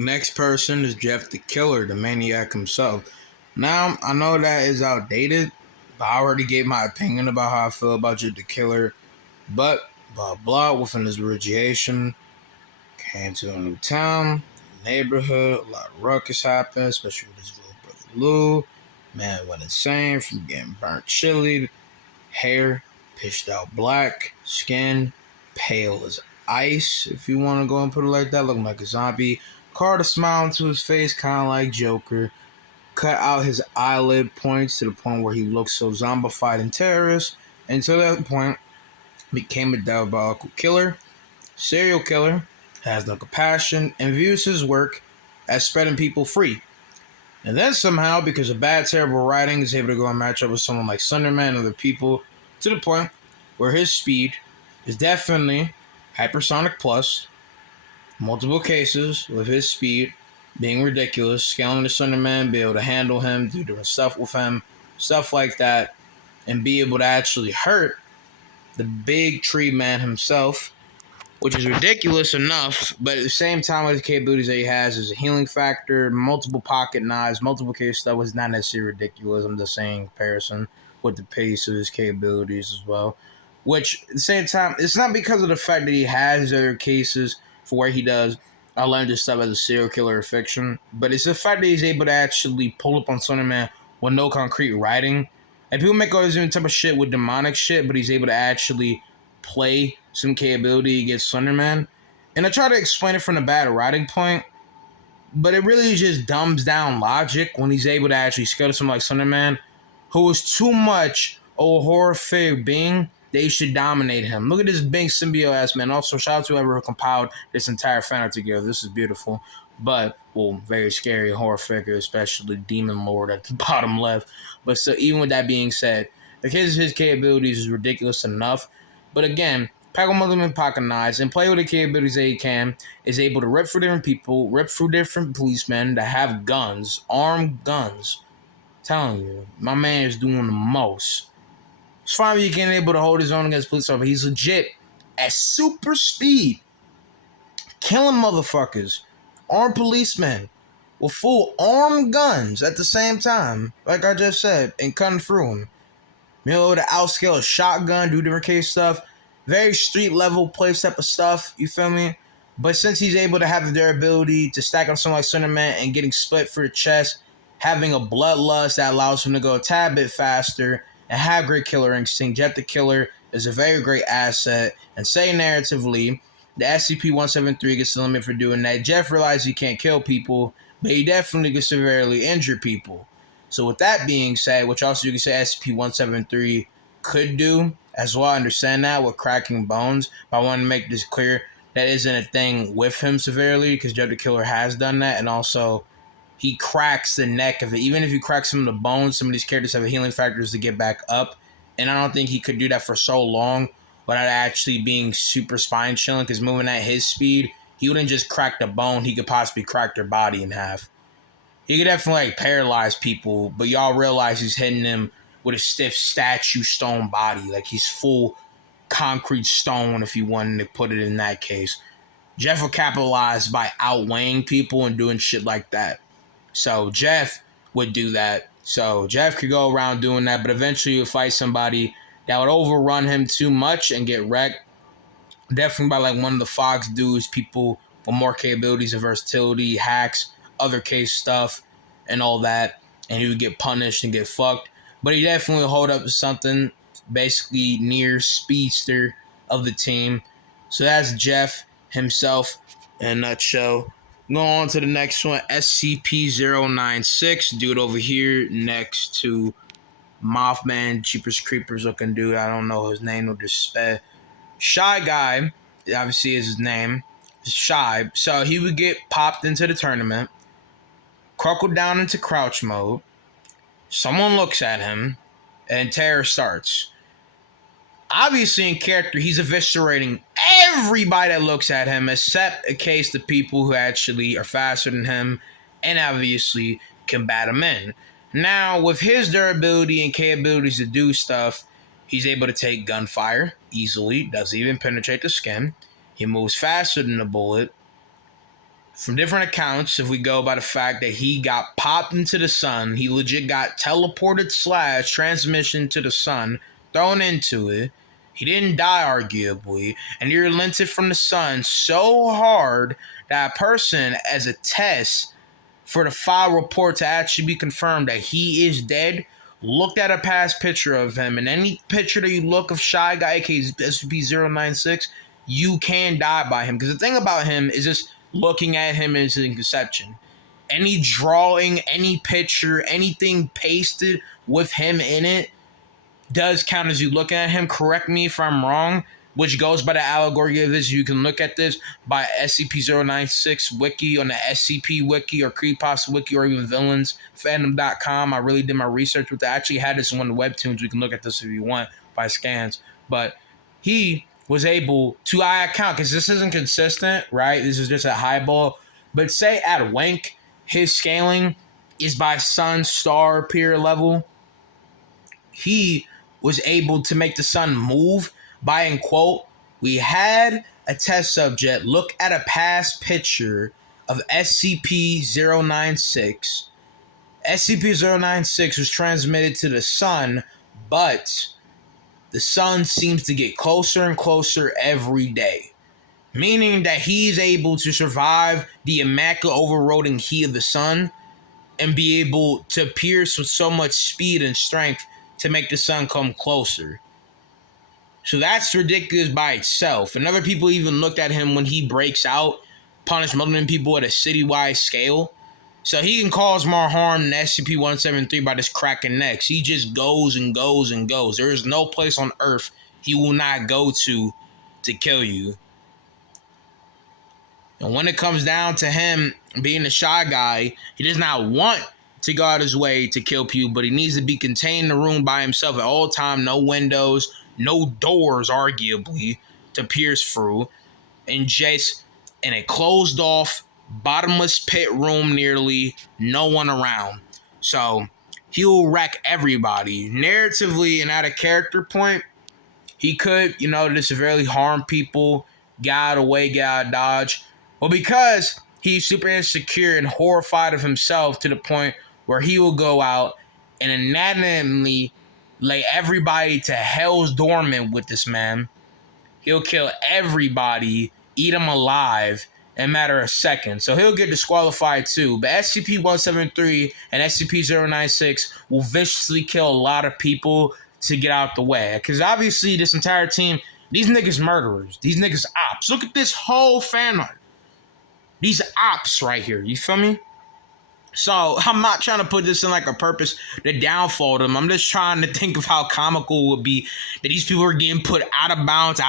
Next person is Jeff the Killer, the maniac himself. Now, I know that is outdated, but I already gave my opinion about how I feel about Jeff the Killer. But, blah blah, within his radiation, came to a new town, neighborhood, a lot of ruckus happened, especially with his little brother Lou. Man went insane from getting burnt chili, hair pitched out black, skin pale as ice, if you want to go and put it like that, looking like a zombie. Carved a smile into his face, kind of like Joker. Cut out his eyelid points to the point where he looked so zombified and terrorist. And to that point, became a diabolical killer, serial killer, has no compassion, and views his work as spreading people free. And then somehow, because of bad, terrible writing, is able to go and match up with someone like Sunderman and other people to the point where his speed is definitely hypersonic plus, multiple cases with his speed being ridiculous, scaling the Sunderman, be able to handle him, do different stuff with him, stuff like that, and be able to actually hurt the big tree man himself, which is ridiculous enough, but at the same time, with the capabilities that he has, is a healing factor, multiple pocket knives, multiple case stuff was not necessarily ridiculous. I'm just saying comparison with the pace of his capabilities as well. Which at the same time, it's not because of the fact that he has other cases for where he does. I learned this stuff as a serial killer of fiction, but it's the fact that he's able to actually pull up on Slenderman with no concrete writing. And people make all this type of shit with demonic shit, but he's able to actually play some capability against Slenderman. And I try to explain it from the bad writing point, but it really just dumbs down logic when he's able to actually scale someone like Slenderman, who is too much of a horrific being. They should dominate him. Look at this big symbiote ass man. Also, shout out to whoever compiled this entire fan art together. This is beautiful. But, well, very scary, horrific, especially Demon Lord at the bottom left. But so, even with that being said, the case of his capabilities is ridiculous enough. But again, pack him with them in pocket knives and play with the capabilities that he can, is able to rip through different people, rip through different policemen that have guns, armed guns. I'm telling you, my man is doing the most. It's finally getting able to hold his own against police officers. He's legit at super speed, killing motherfuckers, armed policemen with full armed guns at the same time, like I just said, and cutting through them. You know, to outscale a shotgun, do different case stuff, very street level play type of stuff. You feel me? But since he's able to have the durability to stack up someone like Slenderman and getting split for the chest, having a bloodlust that allows him to go a tad bit faster and have great killer instinct, Jeff the Killer is a very great asset. And say narratively, the SCP-173 gets the limit for doing that. Jeff realizes he can't kill people, but he definitely can severely injure people. So with that being said, which also you can say SCP-173 could do, as well, I understand that with cracking bones, but I want to make this clear, that isn't a thing with him severely, because Jeff the Killer has done that, and also he cracks the neck of it. Even if you crack some of the bones, some of these characters have healing factors to get back up, and I don't think he could do that for so long without actually being super spine chilling, because moving at his speed, he wouldn't just crack the bone, he could possibly crack their body in half. He could definitely like paralyze people, but y'all realize he's hitting them with a stiff statue stone body. Like he's full concrete stone, if you wanted to put it in that case. Jeff will capitalize by outweighing people and doing shit like that. So Jeff would do that. So Jeff could go around doing that, but eventually he'll fight somebody that would overrun him too much and get wrecked. Definitely by like one of the Fox dudes, people with more capabilities and versatility, hacks, other case stuff, and all that. And he would get punished and get fucked. But he definitely would hold up to something, basically near speedster of the team. So that's Jeff himself in a nutshell. Go on to the next one, SCP-096, dude over here next to Mothman, Jeepers Creepers looking dude. I don't know his name, no disrespect. Shy Guy, obviously is his name, Shy. So he would get popped into the tournament, crumpled down into crouch mode. Someone looks at him, and terror starts. Obviously, in character, he's eviscerating everybody that looks at him, except in case the people who actually are faster than him, and obviously can bat him in. Now, with his durability and capabilities to do stuff, he's able to take gunfire easily, doesn't even penetrate the skin. He moves faster than the bullet, from different accounts, if we go by the fact that he got popped into the sun, he legit got teleported / transmission to the sun, thrown into it. He didn't die, arguably, and he relented from the sun so hard that a person, as a test for the file report to actually be confirmed that he is dead, looked at a past picture of him, and any picture that you look of Shy Guy, aka SCP-096, you can die by him. Because the thing about him is just looking at him is an conception. Any drawing, any picture, anything pasted with him in it does count as you looking at him. Correct me if I'm wrong, which goes by the allegory of this. You can look at this by SCP-096 wiki on the SCP wiki or Creepypasta wiki or even villains.fandom.com. I really did my research with that. I actually had this in one of the webtoons. We can look at this if you want by scans. But he was able to, I account, because this isn't consistent, right? This is just a highball. But say at Wank, his scaling is by sun, star, period level. He was able to make the sun move by, in quote, we had a test subject look at a past picture of SCP-096. SCP-096 was transmitted to the sun, but the sun seems to get closer and closer every day, meaning that he's able to survive the immaculate overloading heat of the sun and be able to pierce with so much speed and strength to make the sun come closer. So that's ridiculous by itself. And other people even looked at him when he breaks out, punish multiple people at a citywide scale. So he can cause more harm than SCP-173 by just cracking necks. He just goes and goes and goes. There is no place on Earth he will not go to kill you. And when it comes down to him being a Shy Guy, he does not want to go out his way to kill people, but he needs to be contained in the room by himself at all time. No windows, no doors, arguably, to pierce through. And just in a closed off, bottomless pit room nearly, no one around. So he will wreck everybody. Narratively and at a character point, he could, just severely harm people, get out of the way, get out of dodge. Well, because he's super insecure and horrified of himself to the point where he will go out and inanimately lay everybody to hell's dormant with this man. He'll kill everybody, eat them alive in a matter of seconds. So he'll get disqualified too. But SCP-173 and SCP-096 will viciously kill a lot of people to get out the way. Because obviously this entire team, these niggas murderers. These niggas ops. Look at this whole fan art. These ops right here. You feel me? So I'm not trying to put this in like a purpose to downfall them. I'm just trying to think of how comical it would be that these people are getting put out of bounds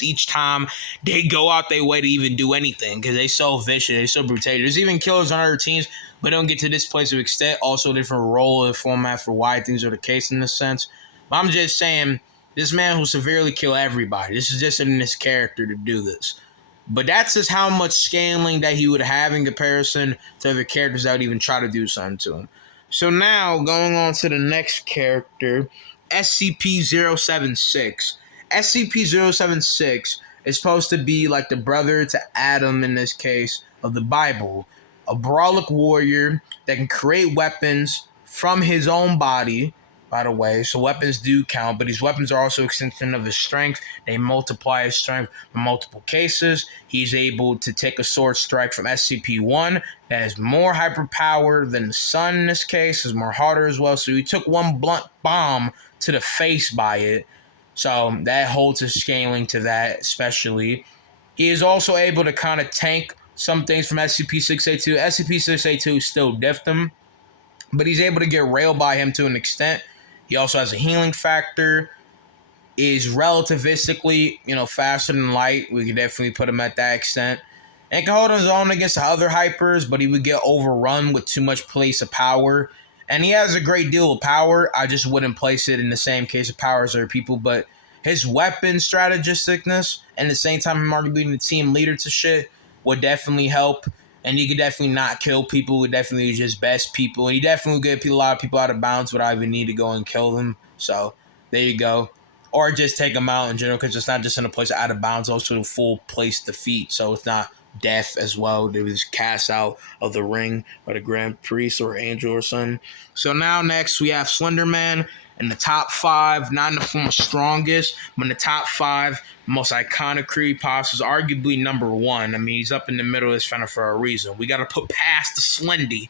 each time they go out their way to even do anything because they so vicious, they so brutal. There's even killers on other teams, but don't get to this place of extent. Also, different role and format for why things are the case in this sense. But I'm just saying, this man will severely kill everybody. This is just in this character to do this. But that's just how much scaling that he would have in comparison to other characters that would even try to do something to him. So now, going on to the next character, SCP-076. SCP-076 is supposed to be like the brother to Adam, in this case, of the Bible. A brawlic warrior that can create weapons from his own body, by the way, so weapons do count, but these weapons are also extension of his strength. They multiply his strength in multiple cases. He's able to take a sword strike from SCP-1 that is more hyperpower than the sun in this case, is more harder as well. So he took one blunt bomb to the face by it. So that holds his scaling to that especially. He is also able to kind of tank some things from SCP-682. SCP-682 still diffed him, but he's able to get railed by him to an extent. He also has a healing factor, is relativistically, faster than light. We could definitely put him at that extent. And can hold his own against the other hypers, but he would get overrun with too much place of power. And he has a great deal of power. I just wouldn't place it in the same case of power as other people, but his weapon strategisticness and at the same time him already being the team leader to shit would definitely help. And he could definitely not kill people. Would definitely just best people. And he definitely would get a lot of people out of bounds without even need to go and kill them. So there you go. Or just take them out in general, because it's not just in a place out of bounds, also a full place defeat. So it's not death as well. They was cast out of the ring by the Grand Priest or Angel or something. So now next we have Slender Man in the top 5, not in the form of strongest, but in the top 5 most iconic creepypastas, arguably number 1. I mean, he's up in the middle of this fender for a reason. We got to put past the Slendy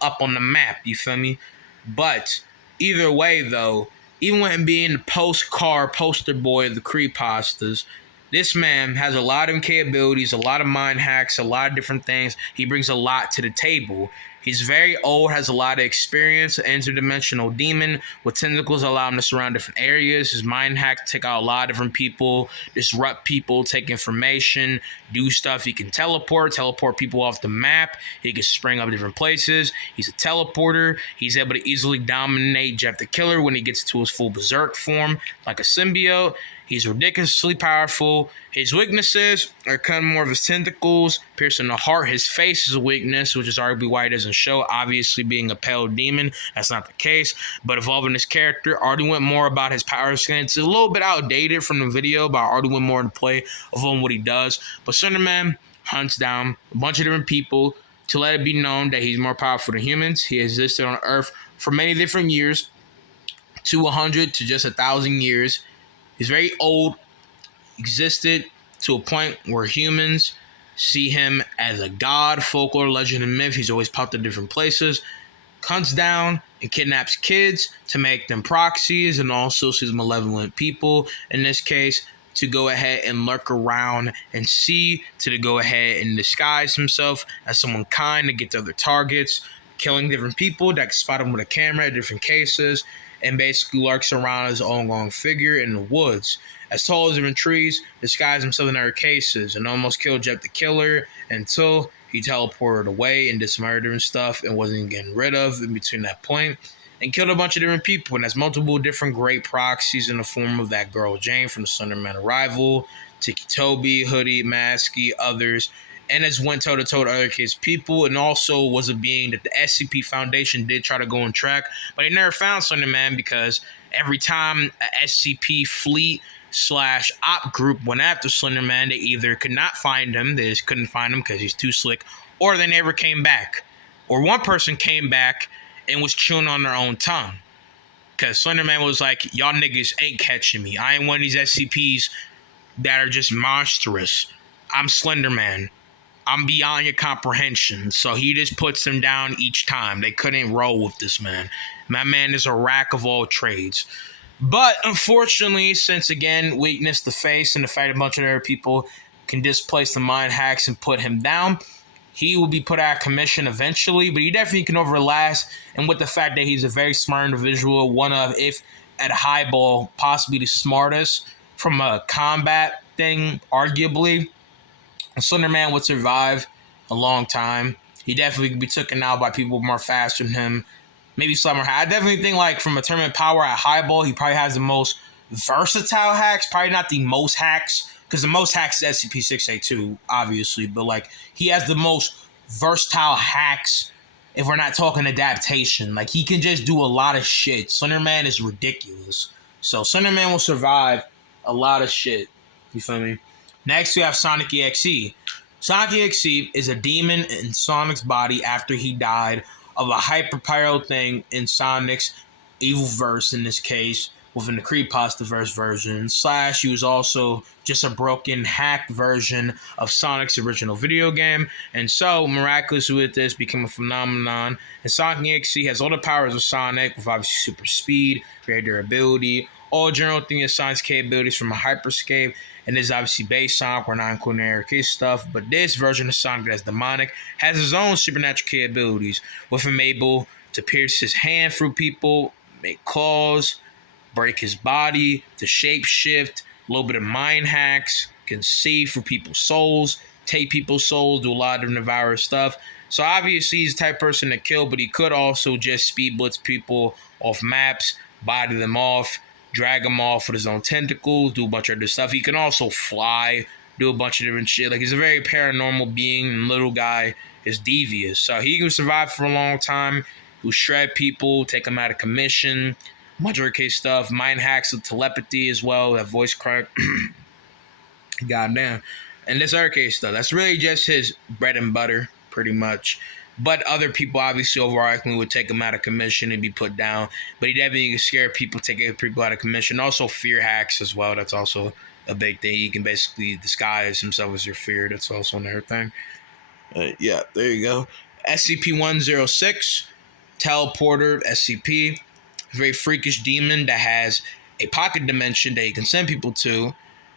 up on the map, you feel me? But either way, though, even with him being the poster boy of the creepypastas, this man has a lot of capabilities, a lot of mind hacks, a lot of different things. He brings a lot to the table. He's very old, has a lot of experience, an interdimensional demon with tentacles allow him to surround different areas. His mind hack take out a lot of different people, disrupt people, take information, do stuff. He can teleport people off the map. He can spring up different places. He's a teleporter. He's able to easily dominate Jeff the Killer when he gets to his full berserk form, like a symbiote. He's ridiculously powerful. His weaknesses are kind of more of his tentacles, piercing the heart. His face is a weakness, which is arguably why he doesn't show. Obviously, being a pale demon, that's not the case. But evolving his character, already went more about his power skin. It's a little bit outdated from the video, but I already went more into play of what he does. But Slenderman hunts down a bunch of different people to let it be known that he's more powerful than humans. He existed on Earth for many different years, 200 to just 1,000 years. He's very old, existed to a point where humans see him as a god, folklore, legend, and myth. He's always popped in different places, hunts down and kidnaps kids to make them proxies, and also sees malevolent people, in this case, to go ahead and lurk around and see, to go ahead and disguise himself as someone kind to get to other targets, killing different people that can spot him with a camera in different cases, and basically lurks around his ongoing figure in the woods. As tall as different trees, disguised himself in other cases, and almost killed Jeff the Killer until he teleported away and did some other different stuff and wasn't getting rid of in between that point, and killed a bunch of different people. And has multiple different great proxies in the form of that girl Jane from the Slenderman Arrival, Tiki Toby, Hoodie, Masky, others, and has went toe-to-toe to other kids' people, and also was a being that the SCP Foundation did try to go and track, but they never found Slenderman because every time a SCP fleet / op group went after Slenderman, they either could not find him, they just couldn't find him because he's too slick, or they never came back. Or one person came back and was chewing on their own tongue. Because Slenderman was like, y'all niggas ain't catching me. I ain't one of these SCPs that are just monstrous. I'm Slenderman. I'm beyond your comprehension. So he just puts them down each time. They couldn't roll with this man. My man is a rack of all trades. But unfortunately, since again, weakness to face and to fight a bunch of other people can displace the mind hacks and put him down, he will be put out of commission eventually, but he definitely can overlast. And with the fact that he's a very smart individual, one of, if at highball, possibly the smartest from a combat thing, arguably, Slenderman would survive a long time. He definitely could be taken out by people more faster than him. Maybe Summer. I definitely think, like, from a tournament power at highball, he probably has the most versatile hacks. Probably not the most hacks, because the most hacks is SCP-682, obviously. But, like, he has the most versatile hacks if we're not talking adaptation. Like, he can just do a lot of shit. Slenderman is ridiculous. So, Slenderman will survive a lot of shit. You feel me? Next, we have Sonic EXE. Sonic EXE is a demon in Sonic's body after he died of a hyper-pyro thing in Sonic's evil verse, in this case, within the Creepypastaverse version, / he was also just a broken, hacked version of Sonic's original video game, and so, miraculously with this, became a phenomenon, and Sonic EXE has all the powers of Sonic, with obviously super speed, great durability, all general thing of Sonic's capabilities from a hyperscape, and this is obviously based Sonic, we're not including Eric case stuff, but this version of Sonic that's demonic has his own supernatural capabilities, with him able to pierce his hand through people, make claws, break his body, to shape shift, a little bit of mind hacks, can see through people's souls, take people's souls, do a lot of Navarro stuff. So obviously he's the type of person to kill, but he could also just speed blitz people off maps, body them off, drag him off with his own tentacles, do a bunch of other stuff. He can also fly, do a bunch of different shit. Like, he's a very paranormal being, and little guy is devious. So he can survive for a long time. He'll shred people, take them out of commission, much of case stuff, mind hacks with telepathy as well, that voice crack. Goddamn. In this other case, though, that's really just his bread and butter, pretty much. But other people obviously overarchingly would take him out of commission and be put down. But he definitely can scare people, take people out of commission. Also, fear hacks as well. That's also a big thing. He can basically disguise himself as your fear. That's also another thing. Yeah, there you go. SCP-106, Teleporter SCP. Very freakish demon that has a pocket dimension that you can send people to.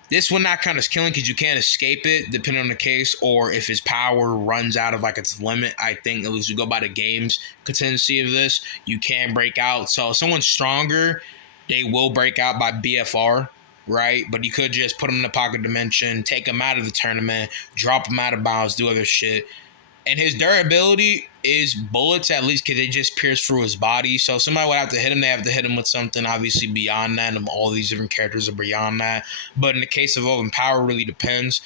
This one not count as killing because you can't escape it depending on the case, or if his power runs out of like its limit. I think at least you go by the game's contingency of this, you can break out. So if someone's stronger, they will break out by BFR, right? But you could just put them in the pocket dimension, take them out of the tournament, drop them out of bounds, do other shit. And his durability is bullets, at least, because they just pierce through his body. So if somebody would have to hit him, they have to hit him with something obviously beyond that. And all these different characters are beyond that. But in the case of Open Power, really depends.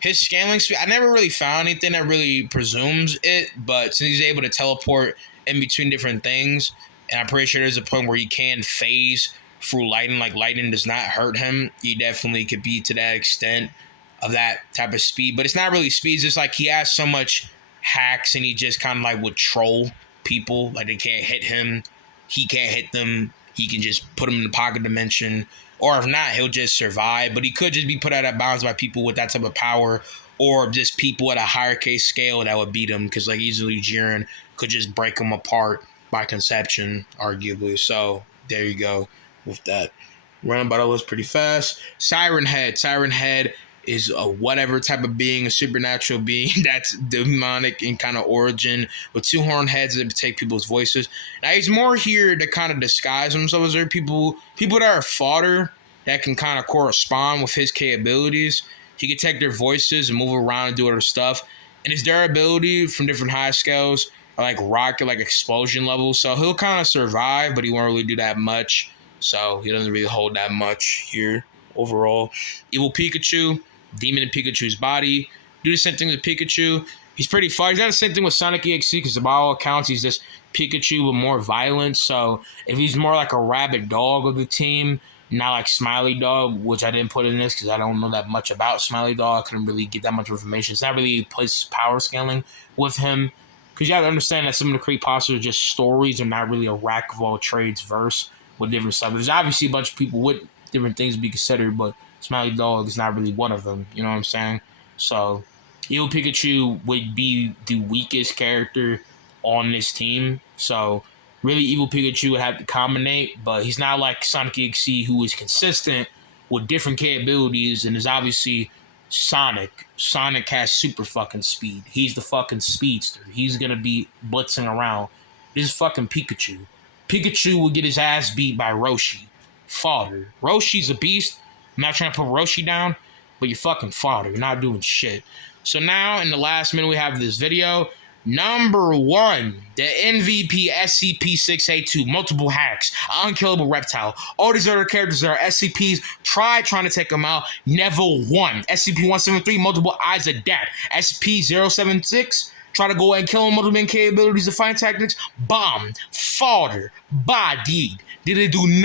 His scaling speed, I never really found anything that really presumes it. But since he's able to teleport in between different things, and I'm pretty sure there's a point where he can phase through lightning, like lightning does not hurt him, he definitely could be to that extent of that type of speed. But it's not really speed, it's just like he has so much hacks and he just kind of like would troll people. Like they can't hit him, he can't hit them, he can just put them in the pocket dimension, or if not, he'll just survive. But he could just be put out of bounds by people with that type of power, or just people at a higher case scale that would beat him, because like easily Jiren could just break him apart by conception, arguably. So there you go with that. Running battle was pretty fast. Siren Head is a whatever type of being, a supernatural being that's demonic in kind of origin, with two horned heads that take people's voices. Now he's more here to kind of disguise himself. There are people that are fodder that can kind of correspond with his capabilities. He can take their voices and move around and do other stuff. And his durability from different high scales are like rocket, like explosion levels. So he'll kind of survive, but he won't really do that much. So he doesn't really hold that much here overall. Evil Pikachu, demon in Pikachu's body. Do the same thing with Pikachu. He's pretty fun. He's not the same thing with Sonic EXE because by all accounts, he's just Pikachu with more violence. So if he's more like a rabid dog of the team, not like Smiley Dog, which I didn't put in this because I don't know that much about Smiley Dog. I couldn't really get that much information. It's not really place power scaling with him. Because you have to understand that some of the creepypastas are just stories and not really a rack of all trades verse with different stuff. There's obviously a bunch of people with different things to be considered, but Smiley Dog is not really one of them. You know what I'm saying? So, Evil Pikachu would be the weakest character on this team. So, really, Evil Pikachu would have to combinate, but he's not like Sonic EXE, who is consistent with different capabilities, and is obviously Sonic. Sonic has super fucking speed. He's the fucking speedster. He's gonna be blitzing around. This is fucking Pikachu. Pikachu will get his ass beat by Roshi. Fodder. Roshi's a beast. I'm not trying to put Roshi down, but you're fucking fodder. You're not doing shit. So now, in the last minute we have this video, number 1, the MVP SCP-682, multiple hacks, unkillable reptile. All these other characters are SCPs. Trying to take them out, never won. SCP-173, multiple eyes of death. SCP-076, try to go ahead and kill him, multiple capabilities, define tactics, bomb, fodder, bodied. Did it do nothing?